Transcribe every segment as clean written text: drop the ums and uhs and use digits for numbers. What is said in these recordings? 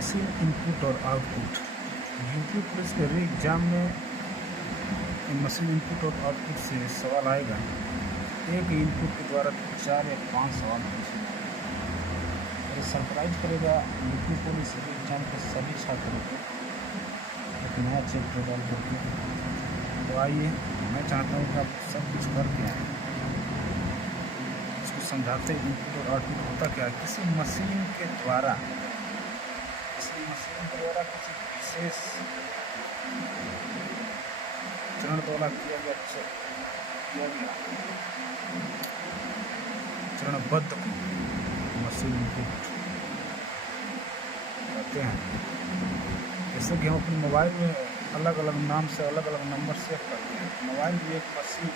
Machine input और output. UP police के री एग्जाम में मशीन इनपुट और आउटपुट से सवाल आएगा। एक इनपुट के द्वारा 4 या 5 सवाल पूछे और सरप्राइज करेगा यूपी पुलिस री एग्जाम के सभी छात्रों को एक नया चैप्टर डाल करके। तो आइए, मैं चाहता हूँ कि आप सब कुछ करके आएँ। इसको समझाते इनपुट और आउटपुट होता क्या है। किसी मशीन के द्वारा किसी विशेष चरण द्वारा किया गया चरणबद्ध को मशीन इनपुट कहते हैं। जैसे कि हम अपने मोबाइल में अलग अलग नाम से अलग अलग नंबर सेव करते हैं। मोबाइल भी एक मशीन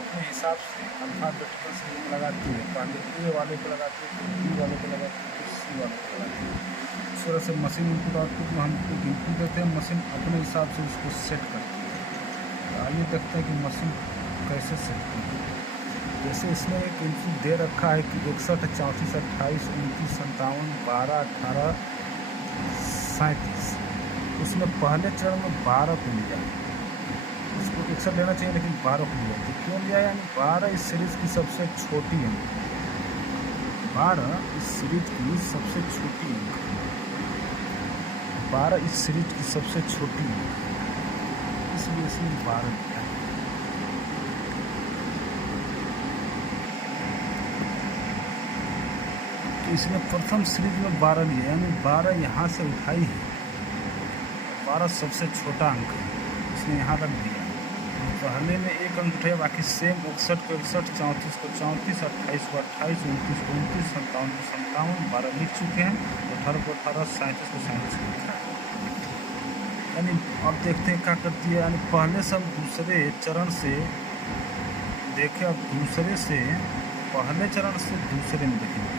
अपने हिसाब से अल्फाबेटिकल सीरीज लगाती है। पहले ए वाले को लगाती है, फिर बी वाले को लगाती है, फिर सी वाले को लगाती है। इस तरह से मशीन इनपुट आउटपुट में हम एक इनपुट देते हैं, मशीन अपने हिसाब से उसको सेट करती है। तो आइए देखते हैं कि मशीन कैसे सेट करती है। जैसे इसमें एक इनपुट दे रखा है कि 61, 34, 28, 29, 57, 12, 18, 37। उसमें पहले चरण में 12 को लिया। उसको 61 लेना चाहिए लेकिन 12 को लिया। तो क्यों लिया? यानी 12 इस सीरीज की सबसे छोटी अंक। 12 इस सीरीज की सबसे छोटी अंक। 12 इस सीरीज की सबसे छोटी अंक, इसलिए इसमें 12 लिया। तो इसमें प्रथम सीरीज में 12 लिया, यानी 12 यहाँ से उठाई है। 12 सबसे छोटा अंक है, इसने यहाँ रख दिया। पहले में एक अंक उठाया, बाकी सेम 61 को 61, 34 को 34, 28 को 28, 29 को 29, 57 को 57, 12 लिख चुके हैं। 18 को 18, 37 को 37 लिखा है। यानी अब देखते हैं क्या करती है। यानी पहले से हम दूसरे चरण से देखें, अब दूसरे से पहले चरण से दूसरे में देखेंगे।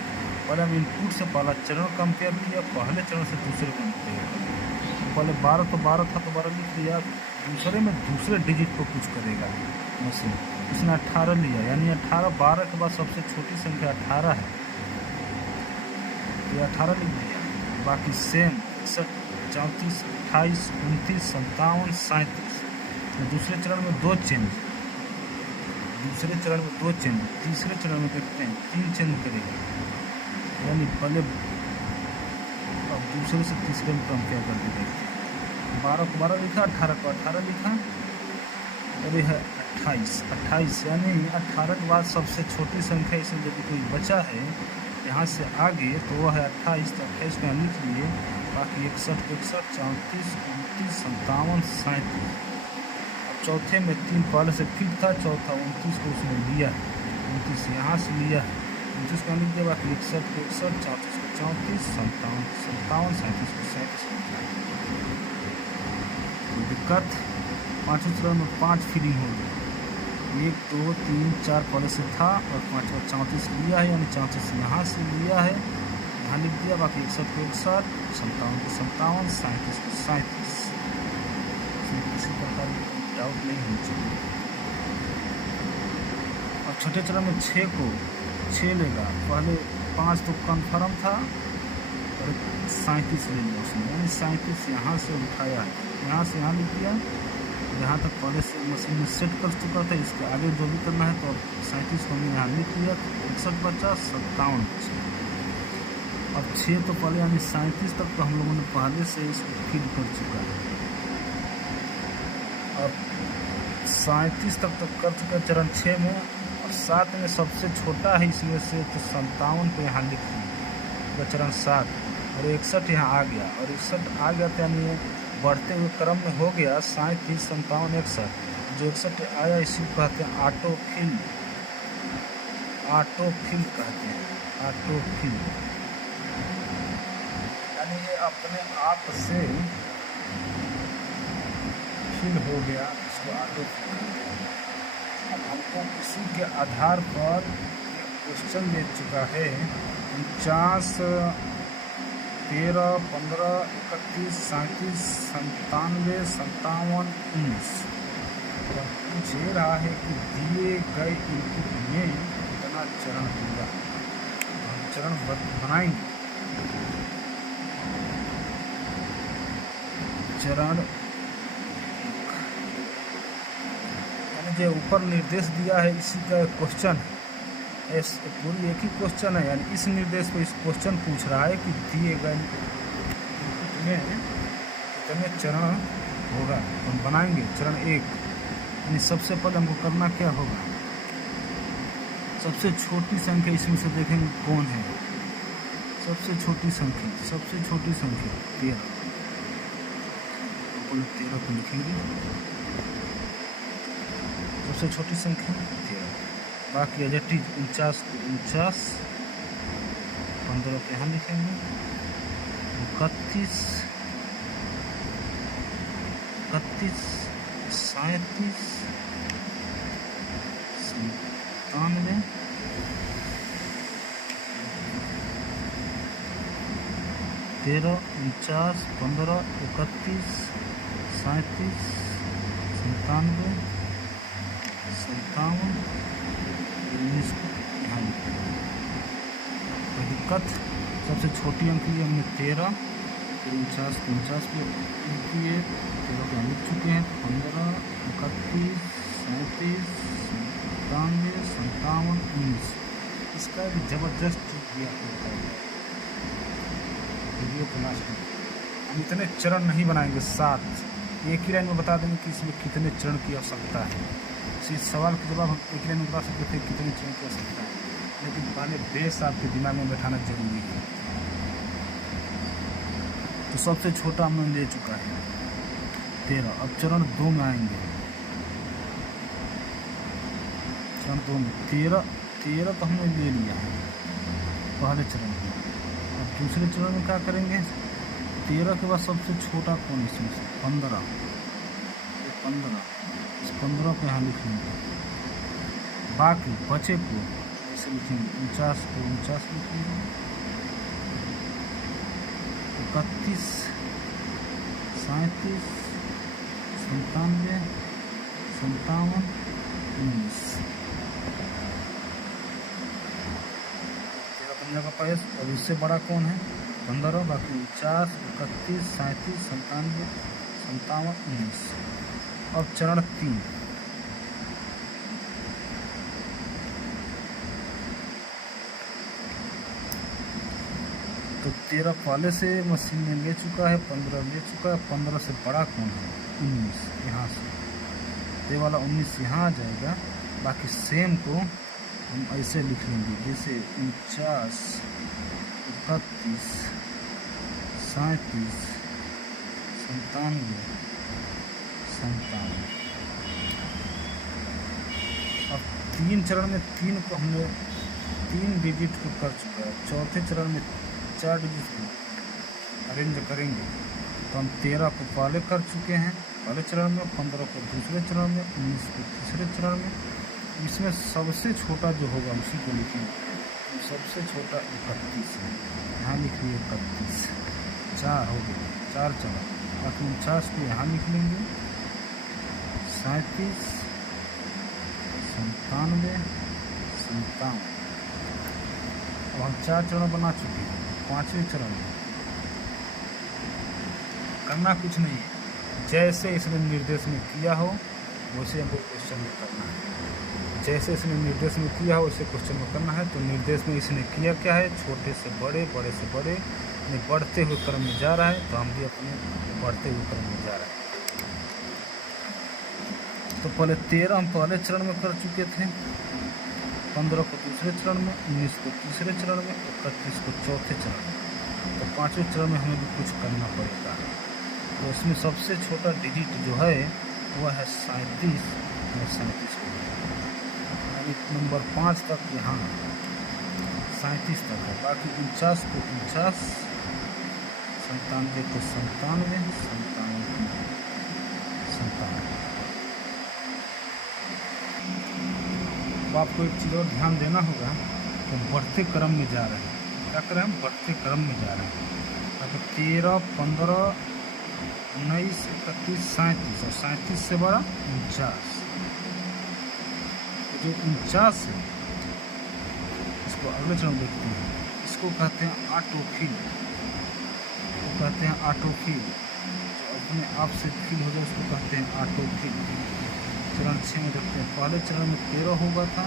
पहले हम इनपुट से पहला चरण कंपेयर किया, पहले चरण से दूसरे को कंपेयर किया। पहले 12 तो 12 था तो 12 लिख लिया। दूसरे में दूसरे डिजिट को कुछ करेगा मशीन, उसने 18 लिया। यानी 18 12 के बाद सबसे छोटी संख्या 18 है, ये 18 लिख दिया। बाकी सेम 61, 34, 28, 29, 57, 37। दूसरे चरण में 2 चेंज, दूसरे चरण में 2 चेंज, तीसरे चरण में देखते हैं 3 चेंज करेगा। यानी पहले अब दूसरे से तीसरे में हम क्या कर देते हैं। 12 को 12 लिखा, 18 को 18 लिखा, और यह है 28। यानी 18 के बाद सबसे छोटी संख्या इसमें यदि कोई बचा है यहाँ से आगे तो वह है 28। तो 28 में हम लिख लिए। बाकी 61 को 61, 34, 29, 57, 37। अब चौथे में 3 पहले से फिट था, चौथा 29 को उसने लिया, 29 यहाँ से लिया, 29 को लिख दिया। बाकी 61 को 61, 34 को 34, 57 को 57, 37 को 37। दिक्कत पाँचवें चरण में 5 फिलिंग हो गई। 1, 2, 3, 4 पहले से था और 5वां 34 लिया है। यानी 34 यहाँ से लिया है, यहाँ लिख दिया। बाकी 61 को 61, 57 को 57, 37 को 37। इसमें किसी प्रकार की डाउट नहीं होनी चाहिए। और छोटे चरण में 6 को 6 लेगा। पहले 5 तो कन्फर्म था और 37 ले लिया उसने। यानी 37 यहाँ से उठाया है, यहाँ से यहाँ लिख दिया। यहाँ तक पहले से मशीन में सेट कर चुका था, इसके आगे जो भी करना है। तो 37 को हमने यहाँ लिख लिया। 61 बचा, 57 बचा। अब 6 तो पहले यानी 37 तक तो हम लोगों ने पहले से इसको फीड कर चुका है। अब 37 तक तो कर चुका चरण 6 में, और 7 में सबसे छोटा है इसमें से, तो 57 को यहाँ लिख दिया चरण 7। और 61 यहाँ आ गया, और 61 आ गया तो यानी बढ़ते हुए क्रम में हो गया 37, 57, 61। जो 61 आया इसी को कहते हैं ऑटोफिल। ऑटोफिल कहते हैं, ऑटोफिल। यानी ये अपने आप से फिल हो गया, इसको ऑटोफिल। अब हमको इसी के आधार पर क्वेश्चन दे चुका है 49, 13, 15, 31, 37, 97, 57, 19। तो पूछ रहा है कि दिए गए इनपुट में कितना चरण होगा। हम चरण बनाएंगे। चरण यानी जो ऊपर निर्देश दिया है इसी का क्वेश्चन है, पूरी एक ही क्वेश्चन है, यानी इस निर्देश पे इस क्वेश्चन पूछ रहा है कि दिए गए कितने चरण होगा। तो हम बनाएंगे चरण 1, यानी सबसे पहले हमको करना क्या होगा, सबसे छोटी संख्या इसमें से देखेंगे कौन है, सबसे छोटी संख्या 13, 13 को लिखेंगे, सबसे छोटी संख्या 13। बाकी एडजेक्टिव 49 को 49, 15 को यहाँ लिखेंगे, 31, 37, 97, 13, 49, 15, 31, 37, 97, 57, 19 को ध्यान दिक्कत। सबसे छोटी अंक लिए हमने 13, फिर 49 को 49 पे किए, 13 को हम लिख चुके हैं, 15, 31, 37, 97, 57, 19। इसका भी जबरदस्त दिया होता है वीडियो को लास्ट में। हम इतने चरण नहीं बनाएंगे, 7 एक ही लाइन में बता देंगे कि इसमें कितने चरण की आवश्यकता है। इस सवाल का जवाब हम एक लाइन में बता सकते थे कितने चरण की आवश्यकता है, लेकिन पहले बेस आपके दिमाग में बैठाना जरूरी है। तो सबसे छोटा हमने ले चुका है 13। अब चरण 2 में आएंगे, चरण 2 में 13 तो हमने ले लिया है पहले चरण में। अब दूसरे चरण में क्या करेंगे, 13 के बाद सबसे छोटा कौन इसमें से 15, इस 15 को यहाँ लिखेंगे, बाकी बचे को ऐसे लिखेंगे, 49 को 49 लिखेंगे, 31, 37, 97, 57, 19 का पास। और इससे बड़ा कौन है 15, बाकी 49, 31, 37, 97, 57, 19। अब चरण 3, तो 13 पहले से मशीन में ले चुका है, 15 ले चुका है, 15 से बड़ा कौन है 19, यहाँ से ये वाला 19 यहाँ आ जाएगा। बाकी सेम को हम ऐसे लिख लेंगे, जैसे 49, 31, 37, 97, 57। अब 3 चरण में 3 को हमने 3 डिजिट को कर चुका है, चौथे चरण में 4 डिजिट को अरेंज करेंगे। तो हम 13 को पहले कर चुके हैं पहले चरण में, 15 को दूसरे चरण में, 19 को तीसरे चरण में। इसमें सबसे छोटा जो होगा उसी को लिखेंगे, तो सबसे छोटा 31 है, यहाँ लिख लिए 31, 4 हो गए, 4 चरण। बाकी 49 को यहाँ लिख लेंगे, 37, 97, 57। अब हम 4 चरण बना चुके हैं। 5वें चरण में करना कुछ नहीं है, जैसे इसने निर्देश में किया हो वैसे हमको क्वेश्चन में करना है, जैसे इसने निर्देश में किया हो वैसे क्वेश्चन में करना है। तो निर्देश में इसने किया क्या है, छोटे से बड़े, बड़े से बड़े, यानी बढ़ते हुए क्रम में जा रहा है, तो हम भी अपने बढ़ते हुए क्रम में जा रहे हैं। तो पहले 13 हम पहले चरण में कर चुके थे, 15 को दूसरे चरण में, 19 को तीसरे चरण में, 31 को चौथे चरण में। तो 5वें चरण में हमें भी कुछ करना पड़ेगा। तो इसमें सबसे छोटा डिजिट जो है वह है 37, यानी 37 नंबर 5 तक, यहाँ 37 तक है। बाकी 49 को 49, 97 को 97, 57 को 57। अब आपको एक चीज़ और ध्यान देना होगा, तो बढ़ते क्रम में जा रहे हैं, क्या करें हम बढ़ते क्रम में जा रहे हैं। तो 13, 15, 19, 31, 37 और 37 से बड़ा 49। जो 49 है इसको अगले चरण देखते हैं, इसको कहते हैं ऑटोफिल, जो अपने आप से फिल हो जाए उसको कहते हैं ऑटो फिल। चरण 6 में देखते हैं, पहले चरण में 13 होगा था,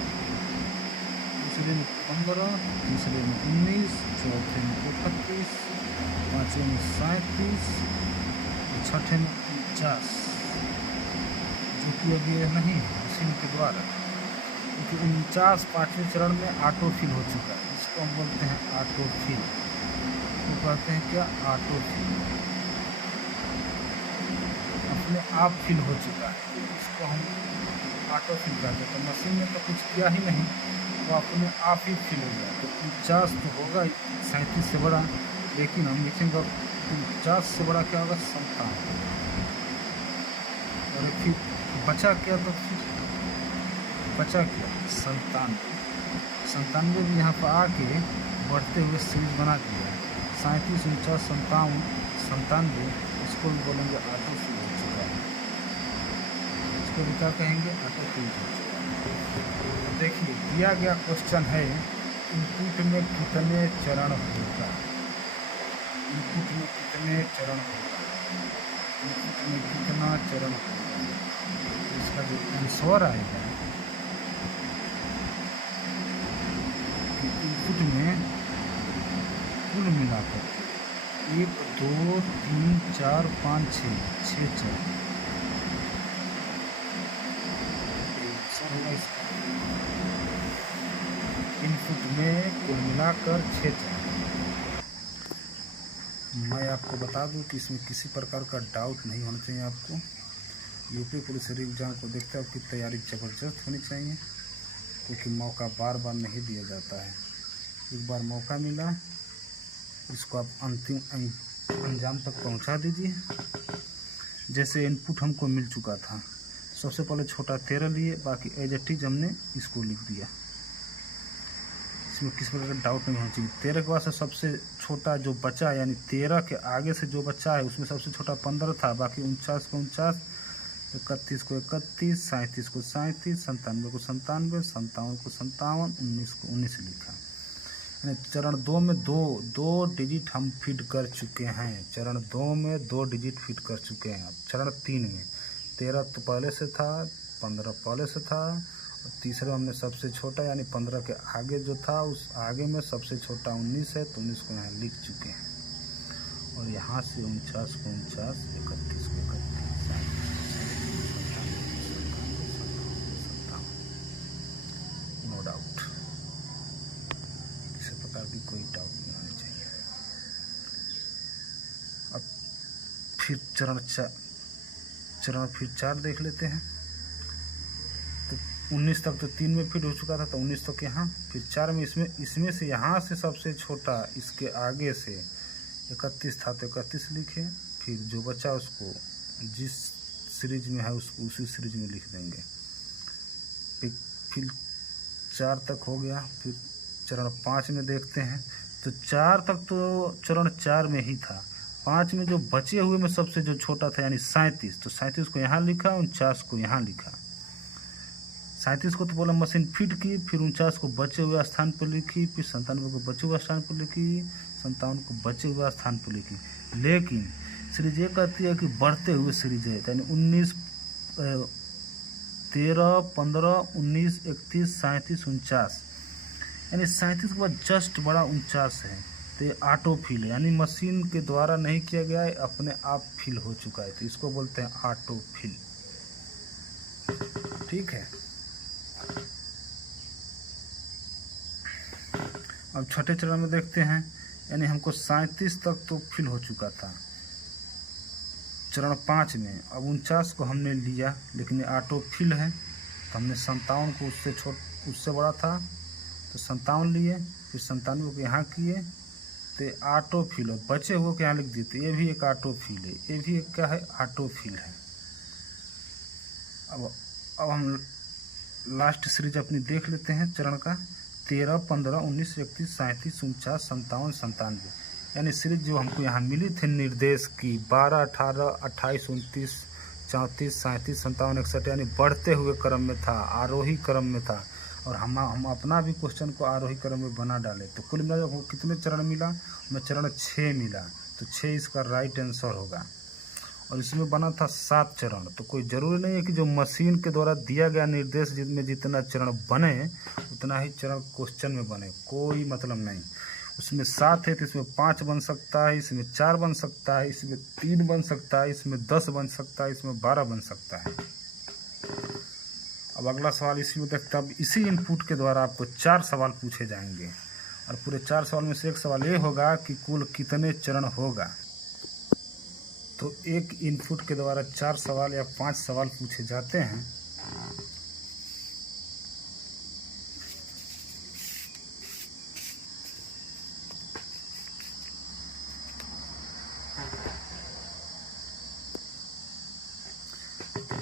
दूसरे में 15, तीसरे में 19, चौथे में 31, पाँचवें में 37, छठे में 49, जो कि अभी नहीं है मशीन के द्वारा, क्योंकि 49 पाँचवें चरण में ऑटो फिल हो चुका है। इसको हम बोलते हैं ऑटो फिल। तो कहते हैं क्या, ऑटो फिल, अपने आप फिल हो चुका है, इसको हम ऑटो फिल कहते हैं। तो मशीन ने तो कुछ किया ही नहीं, वो अपने आप ही फिल हो गया। तो 49 तो होगा 37 से बड़ा, लेकिन हम लिखेंगे 49 से बड़ा क्या होगा, 57। और फिर बचा क्या, तो फिर बचा क्या, 97 भी यहाँ पर आके बढ़ते हुए सीरीज बना दिया है। 37, 49, 57, 97, इसको भी बोलेंगे ऑटो फिल हो चुका है। इसको भी क्या कहेंगे, ऑटो फिल हो चुका है। देखिए दिया गया क्वेश्चन है, इनपुट में कितने चरण होगा, इनपुट में कितने चरण होगा, इनपुट में कितना चरण होगा। इसका जो आंसर आएगा, इनपुट में कुल मिलाकर 1 2 3 4 5 6 चरण होगा इसका। इनपुट में कुल मिलाकर 6 चरण। मैं आपको बता दूं कि इसमें किसी प्रकार का डाउट नहीं होना चाहिए। आपको यूपी पुलिस एग्जाम को देखते आपकी तैयारी ज़बरदस्त होनी चाहिए, क्योंकि मौका बार बार नहीं दिया जाता है। एक बार मौका मिला, इसको आप अंतिम अंजाम तक पहुंचा दीजिए। जैसे इनपुट हमको मिल चुका था, सबसे पहले छोटा 13 लिए, बाकी एज इट इज हमने इसको लिख दिया। इसमें किसी प्रकार का डाउट नहीं होना चाहिए। 13 के बाद से सबसे छोटा जो बचा, यानी 13 के आगे से जो बचा है उसमें सबसे छोटा 15 था, बाकी 49 को 49, 31 को 31, 37 को 37, 97 को 97, 57 को 57, 19 को 19 लिखा। यानी चरण 2 में दो डिजिट हम फिट कर चुके हैं। चरण 2 में 2 डिजिट फिट कर चुके हैं। अब चरण 3 में 13 तो पहले से था, 15 पहले से था, और तीसरे में हमने सबसे छोटा यानी 15 के आगे जो था उस आगे में सबसे छोटा 19 है, तो 19 को यहाँ लिख चुके हैं। और यहाँ से 49 को 49, 31 को 31, नो डाउट, किसी प्रकार की कोई डाउट नहीं होनी चाहिए। अब फिर चरण फिर 4 देख लेते हैं। तो 19 तक तो 3 में फिट हो चुका था, तो 19 तक यहाँ, फिर 4 में इसमें से यहाँ से सबसे छोटा इसके आगे से 31 था तो 31 लिखे। फिर जो बचा उसको जिस सीरीज में है उसको उसी सीरीज में लिख देंगे। फिर 4 तक हो गया। फिर चरण 5 में देखते हैं, तो 4 तक तो चरण 4 में ही था। 5 में जो बचे हुए में सबसे जो छोटा था यानी 37, तो 37 को यहाँ लिखा, 49 को यहाँ लिखा। 37 को तो बोला मशीन फिट की, फिर 49 को बचे हुए स्थान पर लिखी, फिर 97 को बचे हुए स्थान पर लिखी, 57 को बचे हुए स्थान पर लिखी। लेकिन सीरीज ये कहती है कि बढ़ते हुए सीरीज है, यानी 19, 13, 15, 19, 31, 37, 49, यानी 37 के बाद जस्ट बड़ा 49 है, तो ये ऑटो फिल है, यानी मशीन के द्वारा नहीं किया गया है, अपने आप फिल हो चुका है, तो इसको बोलते हैं ऑटो फिल। ठीक है। अब छठे चरण में देखते हैं, यानी हमको 37 तक तो फिल हो चुका था चरण 5 में। अब 49 को हमने लिया, लेकिन ये ऑटो फिल है, तो हमने 57 को उससे बड़ा था तो 57 लिए, फिर 97 को यहाँ किए, तो ऑटो फिल है। बचे हुए को यहाँ लिख दिए, तो ये भी एक ऑटो फिल है, ये भी एक क्या है, ऑटो फिल है। अब हम लास्ट सीरीज अपनी देख लेते हैं चरण का। 13, 15, 19, 31, 37, 49, 57, 97, यानी सीरीज जो हमको यहाँ मिली थी निर्देश की 12, 18, 28, 29, 34, 37, 57, 61, यानी बढ़ते हुए क्रम में था, आरोही क्रम में था। और हम अपना भी क्वेश्चन को आरोही क्रम में बना डाले, तो कुल मिला हमको कितने चरण मिला, हमें चरण 6 मिला, तो 6 इसका राइट आंसर होगा। और इसमें बना था 7 चरण। तो कोई ज़रूरी नहीं है कि जो मशीन के द्वारा दिया गया निर्देश जिसमें जितना चरण बने उतना ही चरण क्वेश्चन में बने, कोई मतलब नहीं। उसमें 7 है तो इसमें 5 बन सकता है, इसमें 4 बन सकता है, इसमें 3 बन सकता है, इसमें 10 बन सकता है, इसमें 12 बन सकता है। अब अगला सवाल इसी में देखते हैं। अब इसी इनपुट के द्वारा आपको 4 सवाल पूछे जाएंगे और पूरे 4 सवाल में से एक सवाल ये होगा कि कुल कितने चरण होगा। तो एक इनपुट के द्वारा 4 सवाल या 5 सवाल पूछे जाते हैं।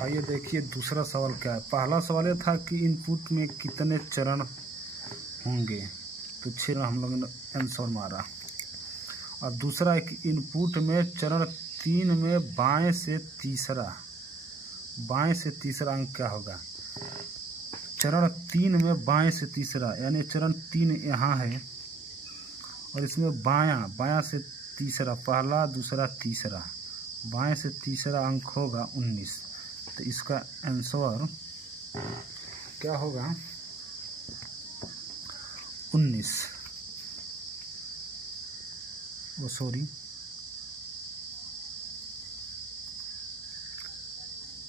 आइए देखिए दूसरा सवाल क्या है। पहला सवाल ये था कि इनपुट में कितने चरण होंगे, तो 6 हम लोगों ने आंसर मारा। और दूसरा है कि इनपुट में चरण 3 में बाएं से तीसरा अंक क्या होगा। चरण 3 में बाएं से तीसरा, यानी चरण 3 यहाँ है और इसमें बायां से तीसरा, पहला दूसरा तीसरा, बाएं से तीसरा अंक होगा 19। तो इसका आंसर क्या होगा 19।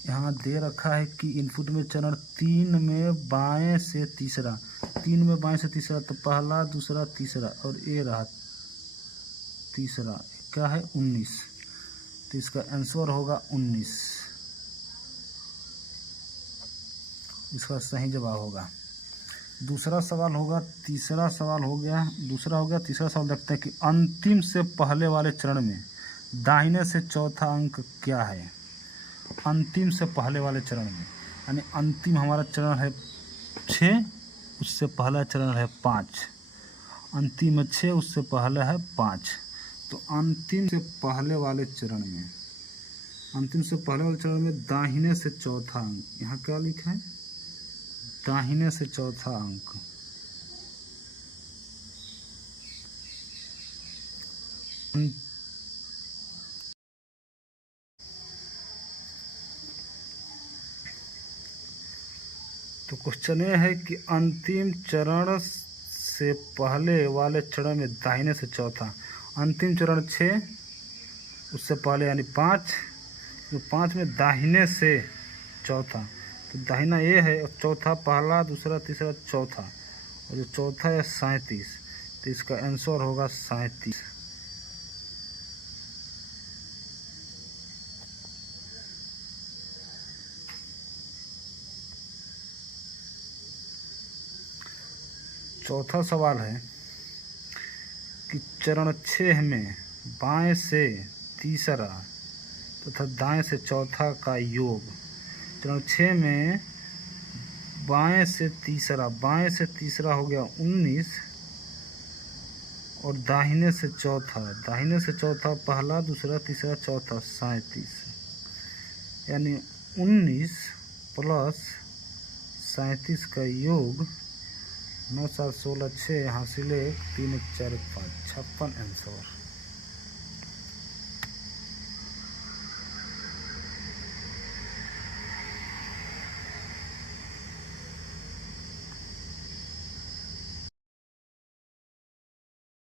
यहाँ दे रखा है कि इनपुट में चरण 3 में बाएं से तीसरा, 3 में बाएं से तीसरा, तो पहला दूसरा तीसरा और ये रहा तीसरा, क्या है 19। तो इसका आंसर होगा 19, इसका सही जवाब होगा। दूसरा सवाल होगा, तीसरा सवाल हो गया, दूसरा हो गया। तीसरा सवाल देखते हैं कि अंतिम से पहले वाले चरण में दाहिने से चौथा अंक क्या है। अंतिम से पहले वाले चरण में, यानी अंतिम हमारा चरण है 6, उससे पहला चरण है 5। अंतिम है 6, उससे पहले है 5। तो अंतिम से पहले वाले चरण में, अंतिम से पहले वाले चरण में दाहिने से चौथा अंक, यहाँ क्या लिखा है दाहिने से चौथा अंक। तो क्वेश्चन ये है कि अंतिम चरण से पहले वाले चरण में दाहिने से चौथा, अंतिम चरण 6, उससे पहले यानी 5, तो 5 में दाहिने से चौथा, तो दाहिना ये है और चौथा पहला दूसरा तीसरा चौथा, और जो चौथा है 37। तो इसका आंसर होगा 37। चौथा सवाल है कि चरण 6 में बाएं से तीसरा तथा दाएं से चौथा का योग। चरण 6 में बाएं से तीसरा हो गया 19 और दाहिने से चौथा पहला दूसरा तीसरा चौथा 37, यानी 19 प्लस 37 का योग 9 7 16 6 हासिल 1 3 1 4 1 5 56 आंसर।